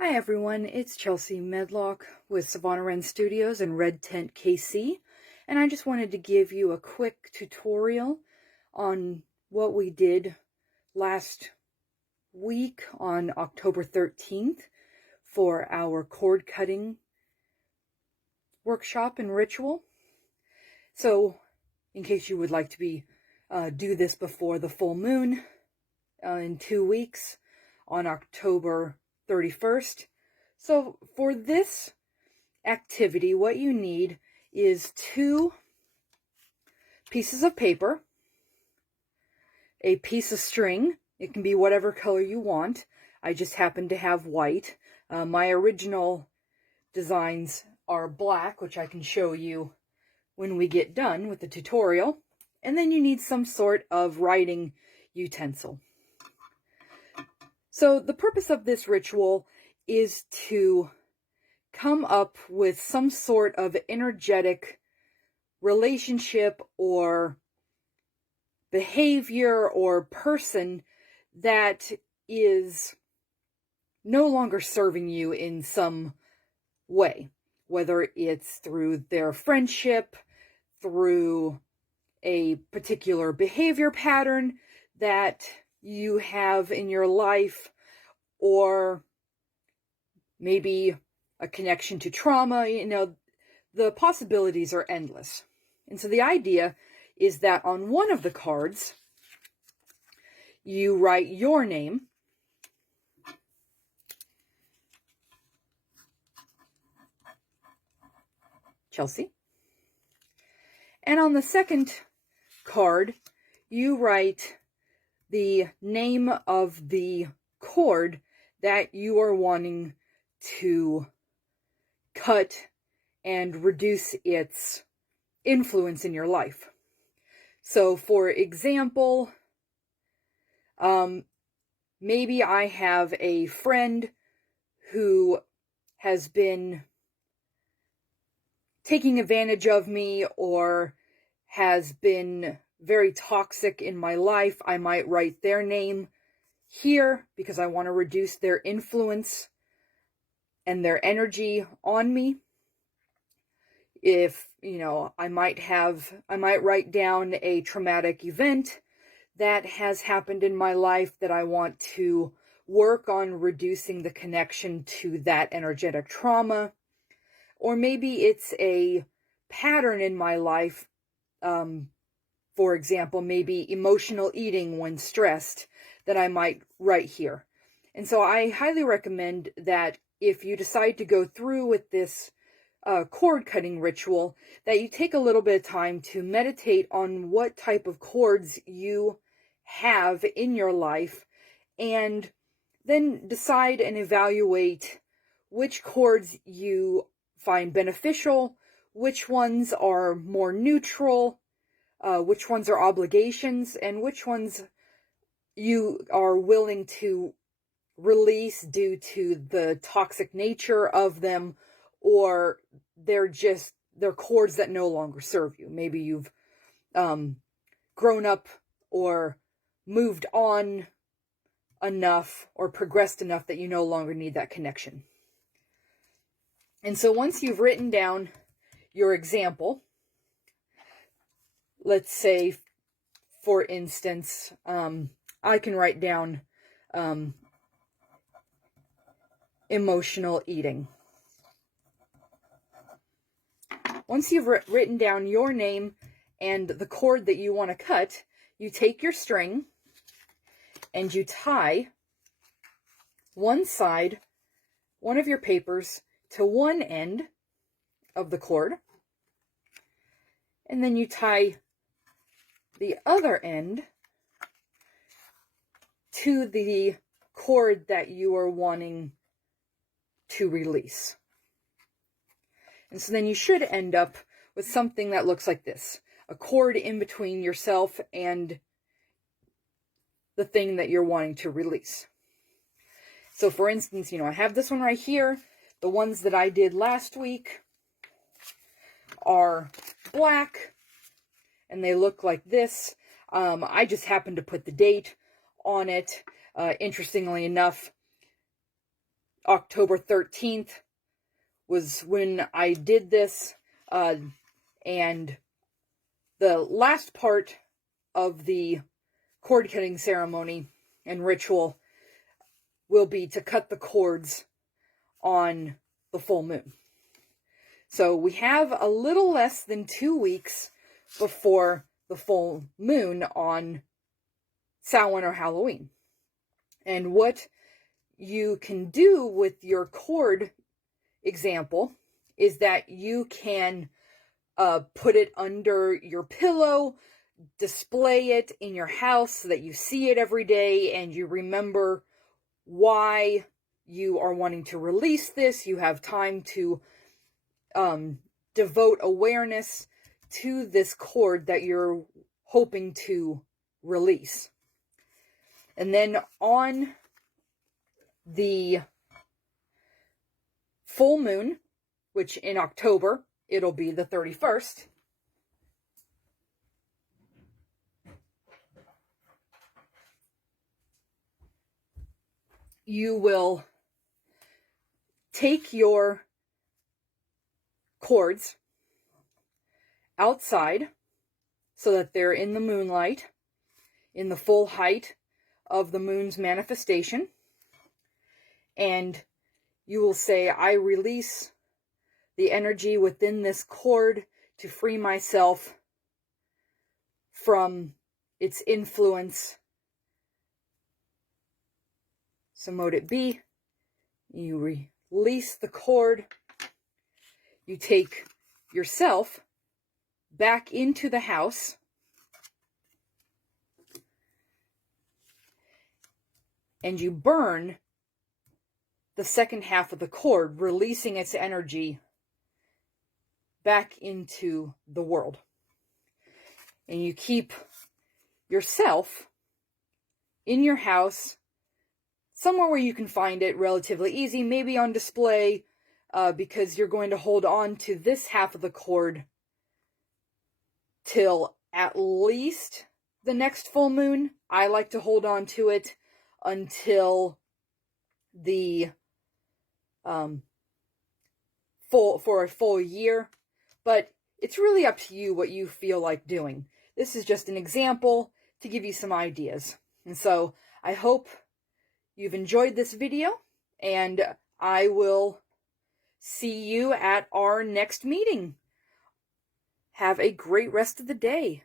Hi everyone, it's Chelsea Medlock with Savannah Wren Studios and Red Tent KC, and I just wanted to give you a quick tutorial on what we did last week on October 13th for our cord cutting workshop and ritual. So, in case you would like to do this before the full moon in 2 weeks on October 31st. So for this activity, what you need is 2 pieces of paper, a piece of string. It can be whatever color you want. I just happen to have white. My original designs are black, which I can show you when we get done with the tutorial. And then you need some sort of writing utensil. So the purpose of this ritual is to come up with some sort of energetic relationship or behavior or person that is no longer serving you in some way, whether it's through their friendship, through a particular behavior pattern that you have in your life, or maybe a connection to trauma. The possibilities are endless. And so the idea is that on one of the cards, you write your name, Chelsea, and on the second card, you write the name of the cord that you are wanting to cut and reduce its influence in your life. So for example, maybe I have a friend who has been taking advantage of me or has been very toxic in my life. I might write their name here because I want to reduce their influence and their energy on me. If, I might write down a traumatic event that has happened in my life that I want to work on reducing the connection to that energetic trauma. Or maybe it's a pattern in my life. For example, maybe emotional eating when stressed, that I might write here. And so I highly recommend that if you decide to go through with this cord cutting ritual, that you take a little bit of time to meditate on what type of cords you have in your life, and then decide and evaluate which cords you find beneficial, which ones are more neutral, which ones are obligations, and which ones you are willing to release due to the toxic nature of them, or they're cords that no longer serve you. Maybe you've grown up or moved on enough or progressed enough that you no longer need that connection. And so once you've written down your example, let's say, for instance, I can write down emotional eating. Once you've written down your name and the cord that you want to cut, you take your string and you tie one of your papers to one end of the cord, and then you tie the other end to the cord that you are wanting to release. And so then you should end up with something that looks like this: a cord in between yourself and the thing that you're wanting to release. So for instance, I have this one right here. The ones that I did last week are black, and they look like this. I just happened to put the date on it. Interestingly enough, October 13th was when I did this, and the last part of the cord-cutting ceremony and ritual will be to cut the cords on the full moon. So we have a little less than 2 weeks before the full moon on Samhain or Halloween. And what you can do with your cord example is that you can put it under your pillow, display it in your house so that you see it every day and you remember why you are wanting to release this. You have time to devote awareness to this cord that you're hoping to release. And then on the full moon, which in October, it'll be the 31st, you will take your cords outside so that they're in the moonlight, in the full height of the moon's manifestation, and you will say, I release the energy within this cord to free myself from its influence. So mote it be. You release the cord. You take yourself back into the house. And you burn the second half of the cord, releasing its energy back into the world. And you keep yourself in your house, somewhere where you can find it relatively easy, maybe on display, because you're going to hold on to this half of the cord till at least the next full moon. I like to hold on to it until the for a full year, but it's really up to you what you feel like doing. This is just an example to give you some ideas. And so I hope you've enjoyed this video, and I will see you at our next meeting. Have a great rest of the day.